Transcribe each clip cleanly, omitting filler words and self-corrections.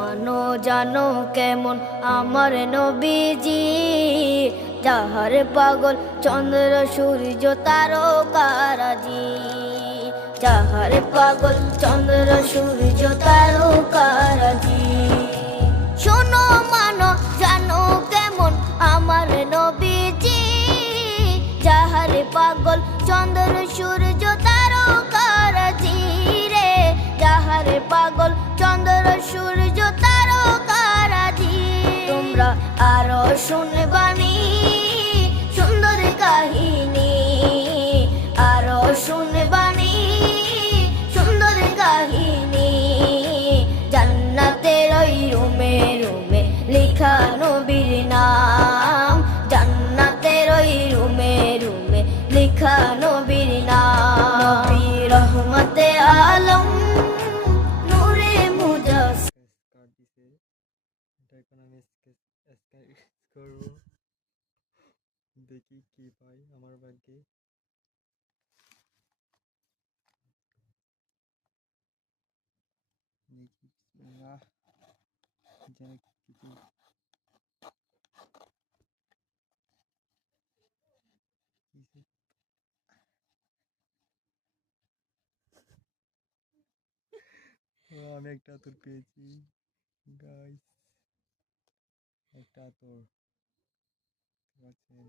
মানো জানো কেমন আমার নবীজি, যাহার পাগল চন্দ্র সূর্য তারকারাজি, যাহার পাগল চন্দ্র সূর্য তারকারাজি। শোনো মানো জানো কেমন আমার নবীজি, যাহার পাগল চন্দ্র সূর্য তারকারাজি রে, যাহার পাগল চন্দ্র সূর্য তারকারাজি। তোমরা আরো শুনবানি সুন্দর কাহিনী, আরো শুনবানি সুন্দর কাহিনী। জান্নাতের ওই রুমে রুমে লেখা নবীর নাম, জান্নাতের ওই রুমে রুমে লেখা নবীর নাম। নবী রহমতে আলম নূরে মুজাসসিম। এটা এখন আমি করবো, দেখি কি পাই আমার ভাগ্যে। দেখি বিসমিল্লাহ, যেন কিছু আমি একটা আতর পেয়েছি গাইস, একটা আতর পাচ্ছেন,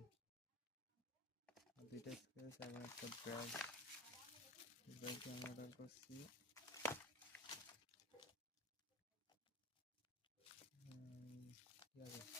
দুইটা স্কেচ এবং একটা ব্যাগ। ব্যাগটি আমি অর্ডার করছি। ঠিক আছে,